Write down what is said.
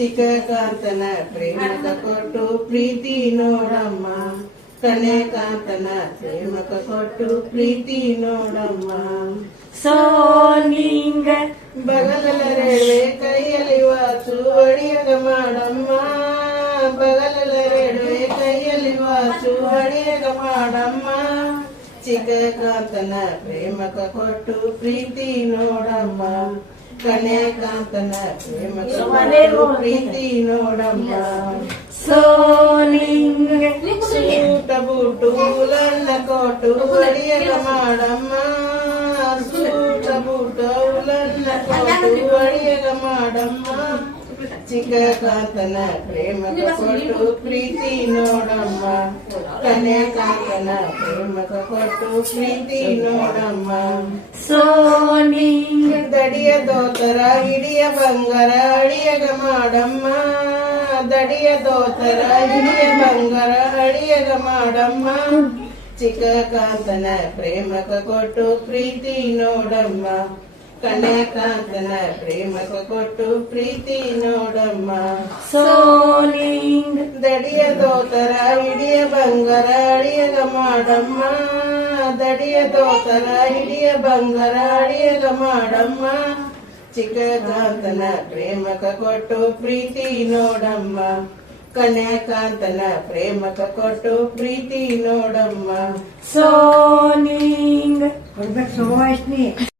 ಚಿಕ್ಕಕಾಂತನ ಪ್ರೇಮಕ ಕೊಟ್ಟು ಪ್ರೀತಿ ನೋಡಮ್ಮ, ಕನ್ಯಕಾಂತನ ಪ್ರೇಮಕ ಕೊಟ್ಟು ಪ್ರೀತಿ ನೋಡಮ್ಮ. ಸೋನಿಂಗ ಬಗಲರೆಡೆ ಕೈಯಲ್ಲಿ ವಾಚು ಅಡಿಯಗ ಮಾಡಮ್ಮ, ಬಗಲರೆಡೆ ಕೈಯಲ್ಲಿ ವಾಚು ಅಡಿಯಗ ಮಾಡಮ್ಮ. ಚಿಕ್ಕಕಾಂತನ ಪ್ರೇಮಕ ಕೊಟ್ಟು ಪ್ರೀತಿ ನೋಡಮ್ಮ, ಕನ್ಯಕಾಂತನ ಪ್ರೇಮಕ ಕೊಟ್ಟು ಪ್ರೀತಿ ನೋಡಮ್ಮ. ಸೋನಿಂಗ ಸೂಟ ಬೂಟು ಉಲನ್ನ ಕೊಟ್ಟು ಅಡಿಯಗ ಮಾಡಮ್ಮ, ಸೂಟ ಬೂಟ ಉಲನ್ನ ಕೊಟ್ಟು ಅಡಿಯಗ ಮಾಡಮ್ಮ. ಚಿಕ್ಕಕಾಂತನ ಪ್ರೇಮಕ ಕೊಟ್ಟು ಪ್ರೀತಿ ನೋಡಮ್ಮ, ಕನ್ಯಕಾಂತನ ಪ್ರೇಮಕ ಕೊಟ್ಟು ಪ್ರೀತಿ ನೋಡಮ್ಮ. ಸೋನಿಂಗ ದಡಿಯ ದೋತರ ಹಿಡಿಯ ಬಂಗಾರ ಅಡಿಯಗ ಮಾಡಮ್ಮ, ದಡಿಯ ದೋತರ ಹಿಡಿಯ ಬಂಗಾರ ಅಡಿಯಗ ಮಾಡಮ್ಮ. ಚಿಕ್ಕಕಾಂತನ ಪ್ರೇಮಕ ಕೊಟ್ಟು ಪ್ರೀತಿ ನೋಡಮ್ಮ, ಕನ್ಯಕಾಂತನ ಪ್ರೇಮಕ ಕೊಟ್ಟು ಪ್ರೀತಿ ನೋಡಮ್ಮ. ಸೋನಿಂಗ ದಡಿಯ ದೋತರ ಹಿಡಿಯ ಬಂಗಾರ ಅಡಿಯಗ ಮಾಡಮ್ಮ, ದಡಿಯ ದೋತರ ಹಿಡಿಯ ಬಂಗಾರ ಅಡಿಯಗ ಮಾಡಮ್ಮ. ಚಿಕ್ಕಕಾಂತನ ಪ್ರೇಮಕ ಕೊಟ್ಟು ಪ್ರೀತಿ ನೋಡಮ್ಮ, ಕನ್ಯಕಾಂತನ ಪ್ರೇಮಕ ಕೊಟ್ಟು ಪ್ರೀತಿ ನೋಡಮ್ಮ. ಸೋನಿಂಗ